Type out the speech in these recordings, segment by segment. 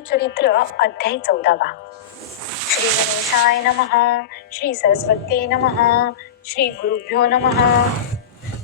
गुरुचरित्र अध्याय 14वा. श्री गणेशाय नमः. श्री सरस्वत्ये नमः. श्री गुरुभ्यो नमः.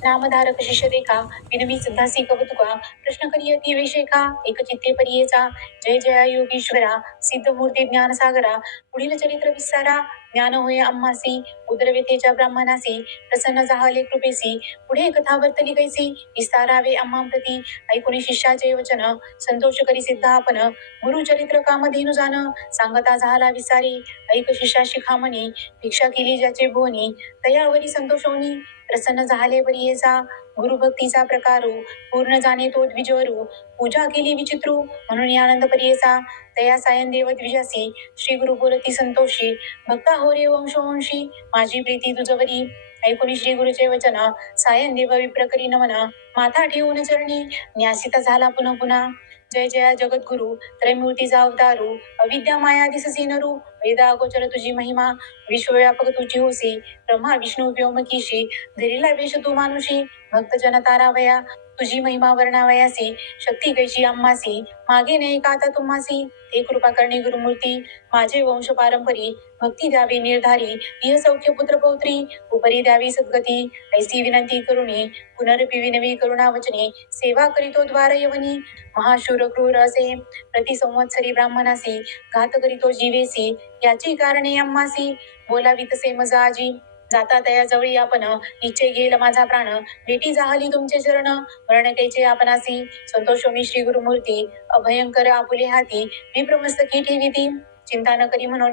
नामधारक शिष्य देखा विनवी सिद्धासी कवतुका प्रश्न करियती विषेका एक चित्ते परियेचा. जय जय योगीश्वरा सिद्ध मूर्ती ज्ञान सागरा. पुढील चरित्र विस्तारा ज्ञान होय आम्हासी उदरवेतेच्या ब्राह्मणासी प्रसन्न झाले कृपेसी. पुढे कथा वर्तली कैसी विस्तारावे आम्हाप्रती. ऐकुनी शिष्याचे वचन संतोष करी सिद्ध आपण. गुरुचरित्र कामधेनु जाण सांगता झाला विसारी. ऐक शिष्या शिखामणी भिक्षा केली ज्याचे भुवनी. तयावरी संतोषोनी प्रसन्न झाले परियेचा. गुरुभक्तीचा प्रकारू पूर्ण जाणे तो द्विजवरू. पूजा केली विचित्रू म्हणून आनंद परियेचा. तया सायन देव द्विजासी श्री गुरु बोलती संतोषी. भक्ता हो रे वंशोवंशी माझी प्रीती तुझवरी. ऐकुनी श्री गुरुचे वचन सायन देव विप्रकरी नमन. माथा ठेवून चरणी न्यासिता झाला पुन्हा पुन्हा. जय जय जगद्गुरु त्रयमूर्तीचा अवतारू. अविद्या माया दिससी नरू वेदा अगोचर तुझी महिमा. विश्वव्यापक तुझी होसी ब्रह्मा विष्णू व्योमकीशी. धरिला वेश तू मानुषी भक्त जन तारावया. तुझी महिमा वर्णावयासी शक्ती कैशी आम्हासी. मागे नाही का आता तुम्हासी हे कृपा करणे गुरुमूर्ती. माझे वंश पारंपरी भक्ती द्यावी निर्धारी. इह सौख्य पुत्र पौत्री उपरी द्यावी सद्गती. ऐसी विनंती करुणी पुनरपि विनवी करुणा वचने. सेवा करीतो द्वार यवनी महाशूर क्रूर असे. प्रति संवत्सरी ब्राह्मणासी घात करीतो जीवेसी. याची कारणे आम्हासी बोलावी तसे मज आजी. जाता तया जवळी आपण निश्चय घेल माझा प्राण. भेटी जाहली तुमचे चरण मरण कैचे आपणासी. संतोषोनी श्री गुरुमूर्ती अभयंकर आपुले हाती. विप्रमस्तकी ठेविती चिंता न करी म्हणून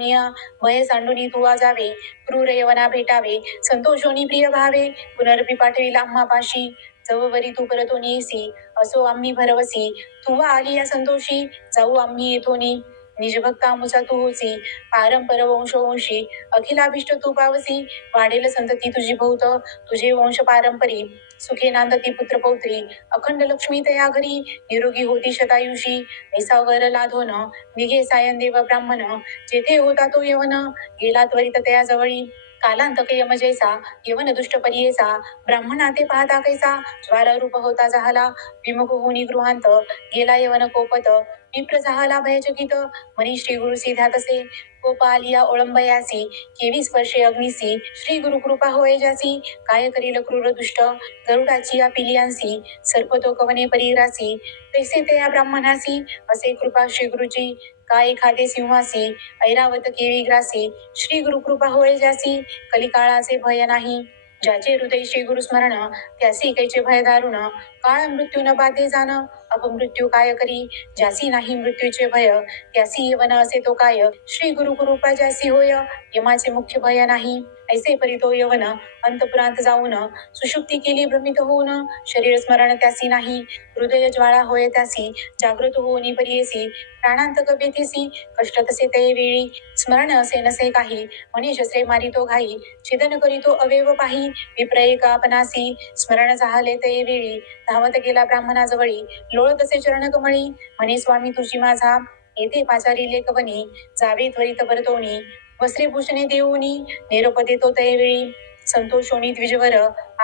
भय सांडुनी तू जावे. क्रूर यवना भेटावे संतोषोनी प्रिय भावे. पुनरपि पाठविला आम्हा पाशी जववरी तू परतोनी येसी. असो आम्ही भरवसी तू आली या संतोषी. जाऊ आम्ही येथोनी निजभक्ता मुचा तू होसी. पारंपर वंशोवंशी अखिलाभिष्ट तू पावसी. वाढेल संतती तुझी बहुत तुझे वंश पारंपरी. सुखे नांदती पुत्र पौत्री अखंड लक्ष्मी तया घरी. निरोगी होती शतायुषी ऐसा वर लाधोन. निघे सायन देव ब्राह्मण जेथे होता तो यवन. गेला त्वरित तया जवळी कालांतक यम जैसा. यवन दुष्ट परियेचा ब्राह्मणा ते पाहता कैसा. ज्वाला रूप होता झाला विमुख होनी गृहांत. गेला यवन कोपत विप्र झाला भयचकित. मनी श्री गुरु सीध्या तसे कोप आलिया ओळंबयासी. केवी स्पर्शे अग्निसी श्री गुरु कृपा होय जासी. काय करील क्रूर दुष्ट गरुडाची या पिलियांसी. सर्प तो कवने परिरासी तैसे तया ब्राह्मणासी. असे कृपा श्री गुरुची काय खाते सिंहासी. ऐरावत केवी ग्रासी श्री गुरु कृपा होय जासी. कलिकाळाचे भय नाही ज्याचे हृदय श्री गुरु स्मरण. त्यासी कैचे भय दारुण काळ मृत्यू न बाधे जाण. अपमृत्यू काय करी ज्यासी नाही मृत्यूचे भय. त्यासी यवन असे तो काय श्री गुरु कृपा ज्यासी होय. यमाचे मुख्य भय नाही ऐसे परी तो यवन. अंतपुरांत जाऊन सुषुप्ती केली भ्रमित होऊन. शरीर स्मरण त्यासी नाही हृदय ज्वाळा होय त्यासी. जागृत होऊनी परियेसी प्राणांतक बेतीसी. कष्ट तसे ते वेळी स्मरण असे नसे काही. म्हणे शस्त्रे मारितो घाई छिदन करीतो अवेव पाही. विप्र एक आपणासी स्मरण झाले ते वेळी. धावत गेला ब्राह्मणाजवळी लोळत असे चरण कमळी. म्हणे स्वामी तुझी माझा येथे पाचारी लेखवनी. जावे त्वरित परतोनी वस्त्रे भूषणे देऊनी. निरोप देतो तैवेळी संतोषोनी द्विजवर.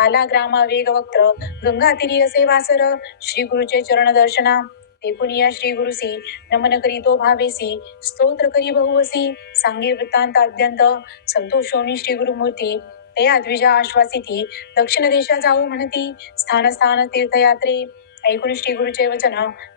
आला ग्रामा वेग वक्त्र गंगा तिरी असे वासर. श्री गुरुचे चरण दर्शना देखून या श्री गुरुसी. नमन करी तो भावेसी स्तोत्र करी बहुवसी. सांगे वृत्तांत अद्यंत संतोषोनी श्री गुरुमूर्ती. तया द्विजा आश्वासिती दक्षिण देशा जाऊ म्हणती. स्थान स्थान तीर्थयात्रे ऐकून श्री गुरुचे वचन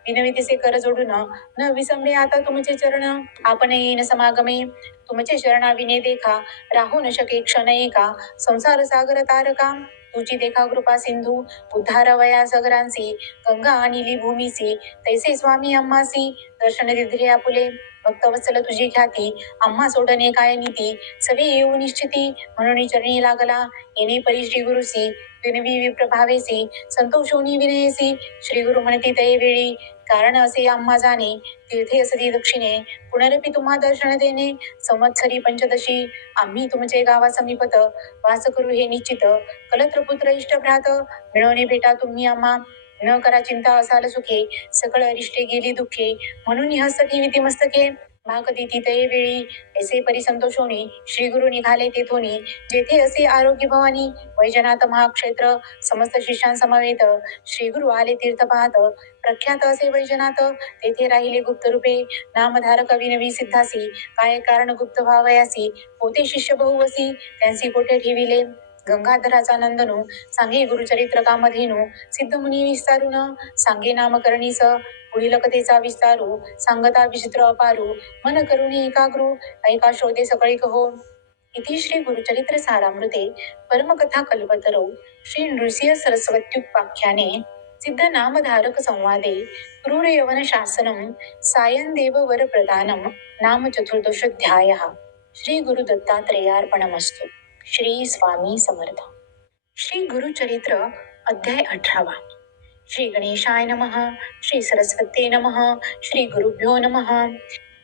विनवितीसे कर जोडून. न विसंबे आता तुमचे चरण आपण येईन समागमे. तुमचे चरणा विने देखा राहू न शके क्षण एका. संसार सागर तारका तुझी देखा कृपा सिंधू. उद्धार वया सगरांसी गंगा आणिली भूमीसी. तैसे स्वामी आम्हासी दर्शन दिधले आपुले. भक्तवत्सल तुझी ख्याती आम्हा सोडणे काय नीती. सवे येऊ निश्चिती म्हणून चरणी लागला. येणे परी श्री गुरुसी विनवी विप्रभावेसी. संतोषोनी विनयसी श्री गुरु म्हणती तये वेळी. कारण असे आम्हा जाणे तीर्थे असती दक्षिणे. पुनरपि तुम्हा दर्शन देणे संवत्सरी पंचदशी. आम्ही तुमचे गावा समीपत वास करू हे निश्चित. कलत्रपुत्र इष्ट भ्रात मिळवणे भेटा तुम्ही आम्हा. न करा चिंता असाल सुखे सकळ अरिष्टे गेली दुःखे. म्हणून हस्त ठेविती मस्तके भाग देती तये वेळी ऐसे परिसंतोषोनी श्री गुरु निघाले तेथोनी. जेथे असे आरोग्य भवानी वैजनाथ महाक्षेत्र समस्त शिष्यांसमवेत श्री गुरु आले तीर्थ पाहत. प्रख्यात असे वैजनाथ तेथे राहिले गुप्त रूपे. नामधारक विनवी सिद्धासी काय कारण गुप्त व्हावयासी. होते शिष्य बहुवसी त्यांसी कोठे ठेविले. गंगाधराचा नंदनू सांगे गुरुचरित्र कामधेनू. सिद्ध मुनी विस्तारून सांगे नामकरणीस. पुढील कथेचा विस्तारू सांगता विचित्र अपारू. मन करुणी एकाग्रू ऐका श्रोते सकळी कहो. इति श्री गुरुचरित्र सारामृते परमकथा कल्पतरो श्री नृसिंह सरस्वत्युपाख्याने सिद्ध नामधारक संवादे क्रूर यवन शासनम सायं देव वर प्रदानम नाम चतुर्दशोऽध्यायः. श्री गुरु दत्तात्रेयार्पणमस्तु. श्री स्वामी समर्थ. श्री गुरुचरित्र अध्याय 18. श्री गणेशाय नमः. श्री सरस्वते नमः. श्री गुरुभ्यो नमः.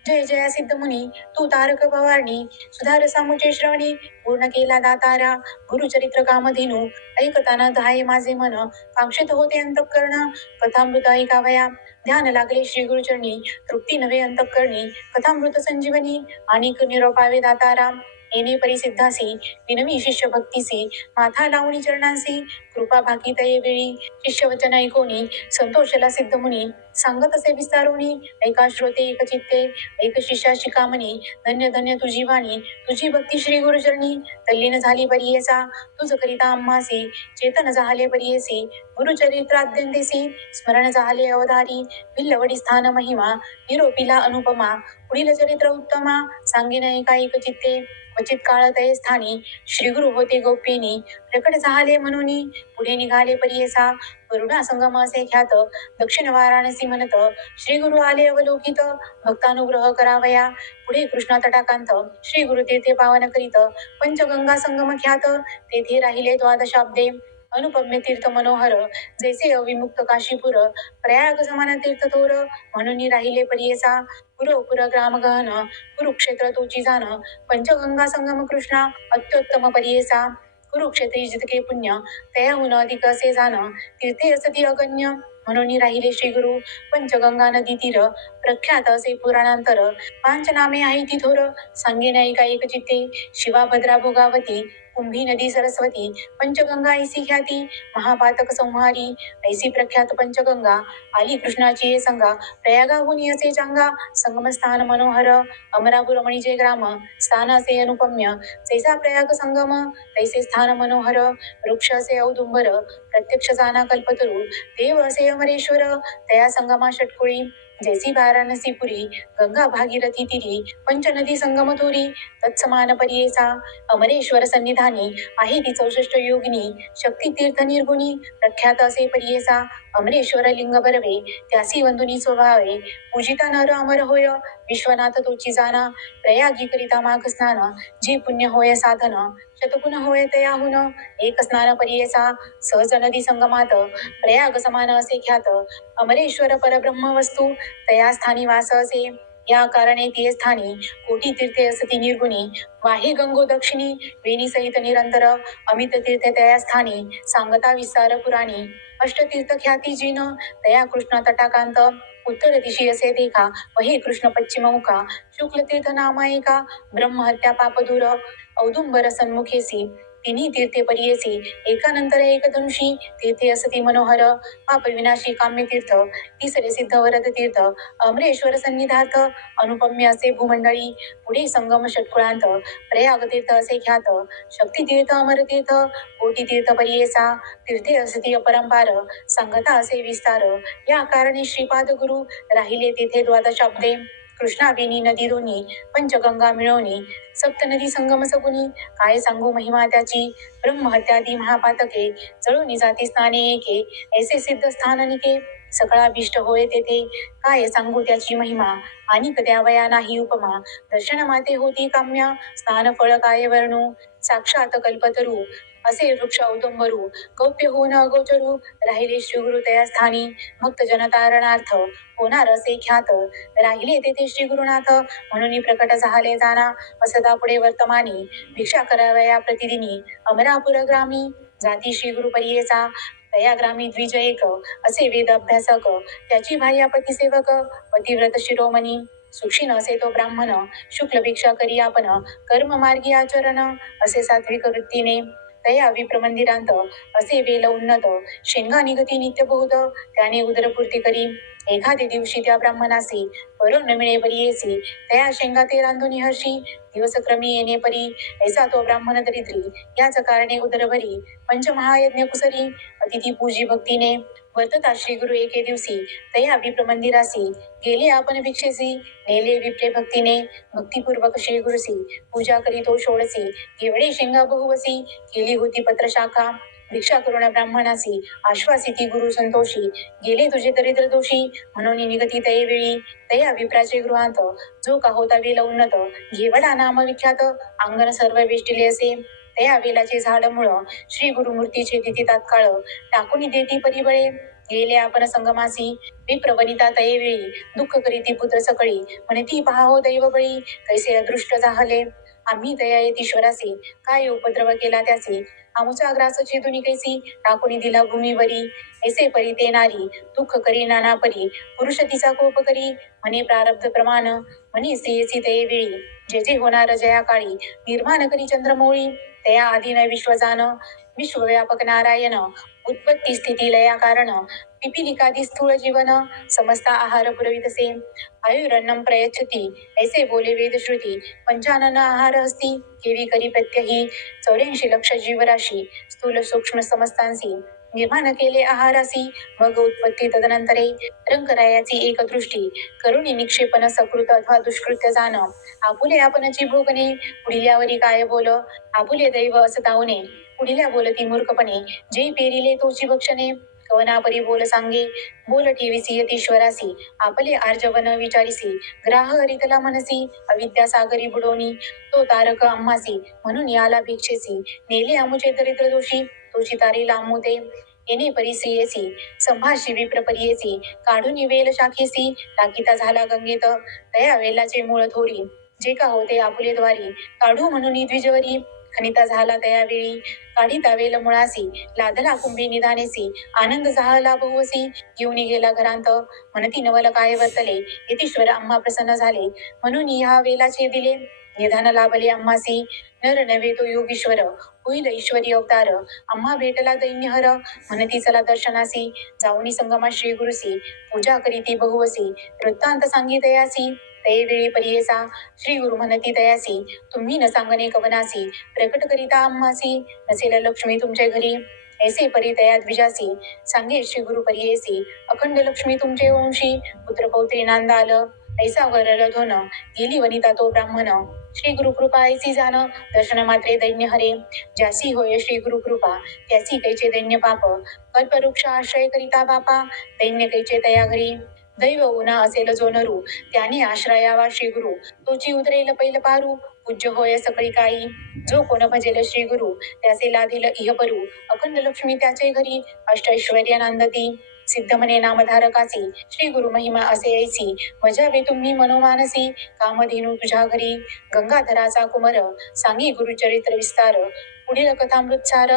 जय जय सिद्ध मुनी तू तारक भवानी सुधार सामुचे श्रवणी पूर्ण केला दातारा गुरुचरित्र कामधेनू. ऐकताना धाये माझे मन कांक्षित होते अंतःकरण. कथामृत ऐकावया ध्यान लागले श्री गुरुचरणी. तृप्ती नवे अंतःकरणी कथामृत संजीवनी. आणि निरोपावे दातारा येणे परिसिद्धासी विनवी शिष्य भक्तीसी. माथा लावणी चरणांसी कृपा भाकी तये वेळी. शिष्य वचन ऐकोनी संतोषला सिद्ध मुनी. सांगत असे विस्तारोनी ऐका श्रोते एक चित्ते. ऐक शिष्याची कामनी धन्य धन्य तुझी वाणी. तुझी भक्ती श्री गुरुचरणी तल्लीन झाली बरियेसा. तुझ करिता आम्हासी चेतन झाले बरियेसी. गुरुचरित्राद्यंतेसी स्मरण झाले अवधारी. भिल्लवडी स्थान महिमा निरोपिला अनुपमा. पुढील चरित्र उत्तमा सांगेन एका एक चित्ते. क्वचित काळ तये स्थानी श्रीगुरु होते गौप्येनी. प्रकट झाले म्हणून पुढे निघाले परियेसा. वरुणा संगम असे ख्यात दक्षिण वाराणसी म्हणत. श्री गुरु आले अवलोकित भक्तानुग्रह करावया. पुढे कृष्णा तटाकांत श्री गुरु तीर्थे पावन करीत. पंचगंगा संगम ख्यात तेथे राहिले द्वादशाब्दे. अनुपम्य तीर्थ मनोहर जैसे अविमुक्त काशीपुर. प्रयाग समान तीर्थ थोर म्हणून राहिले परियेसा. पुर ग्राम गहन कुरुक्षेत्र तोची जाण. पंचगंगा संगम कृष्णा अत्युत्तम परियेसा. कुरुक्षेत्री जितके पुण्य तयाहून अधिक असे जाण. तीर्थे असती अगण्य म्हणून राहिले श्री गुरु. पंचगंगा नदी तीर प्रख्यात असे पुराणांतर. पांच नामे आहे ती थोर सांगेन ऐका एक चित्ते. शिवा भद्रा भोगावती कुंभी नदी सरस्वती. पंचगंगा ऐसी ख्याती महापातक संहारी. ऐसी प्रख्यात पंचगंगा आली कृष्णाची ये संगा. प्रयागाहून असे चांगा संगमस्थान मनोहर. अमरापुर मणिजे ग्राम स्थान असे अनुपम्य. जैसा प्रयाग संगम तैसे स्थान मनोहर. वृक्ष असे औदुंबर प्रत्यक्ष जाना कल्पतरू. देव असे अमरेश्वर तया संगमा षटकुळी. जैसी वाराणसी पुरी गंगा भागीरथी तिरी. पंचनदी संगम थोरी तत्समान परियेसा. अमरेश्वर सन्निधानी आहे ती 64 योगिनी. शक्ती तीर्थ निर्गुणी प्रख्यात असे परियेसा. अमरेश्वर लिंग बरवे त्यासी वंदुनी स्वभावे. पूजिता नर अमर होय विश्वनाथ तोची जाना. प्रयागी करिता माघ स्नान जे पुण्य होय साधन. शतगुण होय तयाहून एक स्नान परियेसा. सहज नदी संगमात प्रयाग समान असे ख्यात. अमरेश्वर परब्रह्म वस्तू तया स्थानी वास असे. या कारणे तिये स्थानी कोटी तीर्थे असती निर्गुणी. वाहे गंगो दक्षिणी वेणी सहित निरंतर. अमित तीर्थे तया स्थानी सांगता विस्तार पुराणी. अष्टतीर्थ ख्याती जिन तया कृष्ण तटाकांत. उत्तर दिशी असे देखा वहे कृष्ण पश्चिम मुखा. शुक्ल तीर्थ नामा एका ब्रह्महत्या पाप दूर. औदुंबर सन्मुखेसी तिन्ही तीर्थे परियेसी. एकानंतर एक धनुषी तीर्थे असती मनोहर. पाप विनाशी काम्य तीर्थ तिसरे सिद्ध वरद तीर्थ. अमरेश्वर सन्निधार्थ अनुपम्य असे भूमंडळी. पुढे संगम षटकुळांत प्रयाग तीर्थ असे ख्यात. शक्ती तीर्थ अमर तीर्थ कोटी तीर्थ परियेसा. तीर्थे असती अपरंपार सांगता असे विस्तार. या कारणे श्रीपाद गुरु राहिले तेथे द्वादशाब्दे. कृष्णा वेणी नदी दोन्ही पंचगंगा मिळवणी. सप्तनदी संगम सगुणी काय सांगू महिमा त्याची. ब्रह्महत्यादी महापातके जळून जाती स्नाने एके. ऐसे सिद्ध स्थाननिके सकळाभीष्ट होय तेथे. काय सांगू त्याची महिमा आणि द्यावया नाही उपमा. दर्शन माते होती काम्या स्नान फळ काय वर्णू. साक्षात कल्पतरू असे वृक्ष औदुंबरू. गौप्य होऊन अगोचरू राहिले श्रीगुरु तया स्थानी. भक्त जनतारणार्थ होणार असे ख्यात. राहिले तेथे श्री गुरुनाथ म्हणून प्रकट झाले जाना. असदा पुढे वर्तमानी भिक्षा करावया प्रतिदिनी. अमरापुर ग्रामी जाती श्री गुरु परियेचा. तया ग्रामी द्विज एक असे वेद अभ्यासक. त्याची भार्या पती सेवक पतिव्रत शिरोमणी. सुखी नसे तो ब्राह्मण, शुक्ल भिक्षा करी आपण, कर्म मार्गी आचरण, असे सात्विक वृत्तीने. तया विप्रमंदिरांत असे वेल उन्नत, शेंगा निगती नित्य बहुत, त्याने उदरपूर्ती करी. एखादे दिवशी त्या ब्राह्मणासी वरून न मिळे बरी येसी, तया शेंगा ते रांधून हर्षी, दिवस क्रमी येणे परी. ऐसा तो ब्राह्मण दरिद्री, याच कारणे उदरभरी, पंचमहायज्ञ कुसरी, अतिथी पूजी भक्तीने. वर्तता श्री गुरु एके दिवशी, तया विप्रमंदिरासी, गेले आपण भिक्षेसी, नेले विप्रे भक्तीने. भक्तिपूर्वक श्री गुरुसी, पूजा करी तो षोडसी, केवळे शेंगा बहुवसी, केली होती पत्र शाखा. भिक्षा करुण ब्राह्मणासी, आश्वासिती गुरु संतोषी, गेले तुझे दरिद्र दोषी, म्हणून निगती तये वेळी. तया विप्राचे गृहांत, जो का होता वेल उन्नत, घेवडा नाम विख्यात, अंगण सर्व वेष्टिले असे. तया वेलाचे झाड मुळ, श्री गुरुमूर्तीचे तिथे तात्काळ, टाकून देती परिबळे. गेले आपण संगमासी, विप्रवनिता तये वेळी, दुःख करीती पुत्र सकळी, म्हणती पहा हो दैव बळी, कैसे अदृष्ट झाले. आम्ही तया येतीश्वरासी, काय उपद्रव केला त्यासी, आमुचा ग्रास छेदुनी कैसी, टाकून दिला भूमीवरी. ऐसे परी ते नारी, दुःख करी नाना परी, पुरुष तिचा कोप करी, म्हणे प्रारब्ध प्रमाण, म्हणे स्त्रियेसी तये वेळी, जे जे होणार जया काळी, निर्माण करी चंद्रमौळी. तया आधी न विश्वजान, विश्वव्यापक नारायण, उत्पत्ती स्थिती लया कारण, पिपिलिकादी स्थूळ जीवन, समस्ता आहार पुरवितसे, आयुरन्नम प्रयच्छती, ऐसे बोले वेदश्रुती. पंचानन आहार असती, केवी करी प्रत्यही, 84 लक्ष जीवराशी, स्थूल सूक्ष्म समस्तांसी, निर्माण केले आहारासी. मग उत्पत्ती तदनंतरे, रंकरायाची एक दृष्टी, करुणी निक्षेपण सकृत अथवा दुष्कृत्य जाण, आपुले आपणची भोगणे, पुढिल्यावरी काय बोल, आपुले दैव असतावणे, पुढिल्या बोलती मूर्खपणे, जे पेरिले तोची भक्षणे. कवनापरी बोल सांगे, बोल ठेविसी यतीश्वरासी, आपले आर्जवन विचारिसी, ग्राह हरितला मनसी, अविद्या सागरी बुडोनी, तो तारक आम्हासी, म्हणून याला भिक्षेसी, नेले आमुचे दरिद्र दोषी, तोची तारीला आमुते. येणे परिसी येसी, संभाषी विप्रपरियेसी, काढून वेल शाखेसी, टाकीता झाला गंगेत. तया वेलाचे मूळ थोरी, जे का होते आपुले द्वारी, काढू म्हणून द्विजवरी, खनिता झाला तया वेळी. काढिता वेल मुळासी, लादला कुंभी निधानेसी, आनंद झाला बहुवसी, घेऊन गेला घरांत, म्हणती नवल काय वर्तले, यतीश्वर आम्हा प्रसन्न झाले, म्हणून ह्या वेलाचे दिले, निधान लाभले आम्हासी. नर नव्हे तो योगीश्वर, होईल ईश्वरी अवतार, आम्हा भेटला दैन्यहर, म्हणती चला दर्शनासी, जाऊनी संगमा श्री गुरुसी, पूजा करीती बहुवसी, वृत्तांत सांगी तयासी. तये वेळी परियेसा, श्री गुरु म्हणती तयासी, तुम्ही न सांगणे कवनासी, प्रकट करिता आम्हासी, नसेल लक्ष्मी तुमचे घरी. ऐसे परी तया द्विजासी, सांगे श्री गुरु परियेसी, अखंड लक्ष्मी तुमचे वंशी, पुत्र पौत्री नांदाल, ऐसा वरल धोन, गेली वनिता तो ब्राह्मण. श्री गुरु कृपा ऐसी जाण, दर्शन मात्रे दैन्य हरे, ज्यासी होय श्री गुरु कृपा, त्यासी कैचे दैन्य पाप, कल्पवृक्ष आश्रय करिता बापा, दैन्य कैचे तया घरी. दैव उना असेल जो नरू, त्याने आश्रयावा श्री गुरु, तोची उतरेल पैल पारू, पूज्य होय सकळी काई. जो कोण भजेल श्री गुरु, त्याचे लाधील इहपरू, अखंड लक्ष्मी त्याचे घरी, अष्टैश्वर्य नांदती. सिद्ध म्हणे नामधारकासी, श्री गुरु महिमा असे ऐसी, मजावे तुम्ही मनोमानसी, कामधेनू तुझ्या घरी. गंगाधराचा कुमर, सांगी गुरुचरित्र विस्तार, पुढील कथामृत सार,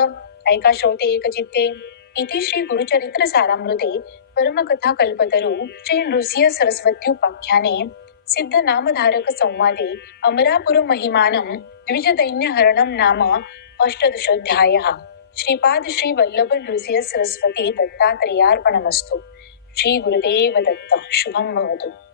ऐका श्रोते एकचित्ते. इति श्री गुरुचरित्र सारामृते परमकथा कल्पतरू श्री नृसिंह सरस्वत्युपाख्याने सिद्ध नामधारक संवादे अमरापुर महिमानं द्विजदैन्यहरणं नाम अष्टदशोऽध्यायः। श्रीपाद श्री वल्लभ नृसिंह सरस्वती दत्तात्रेयार्पणमस्तु। श्री गुरुदेव दत्त। शुभं भवतु।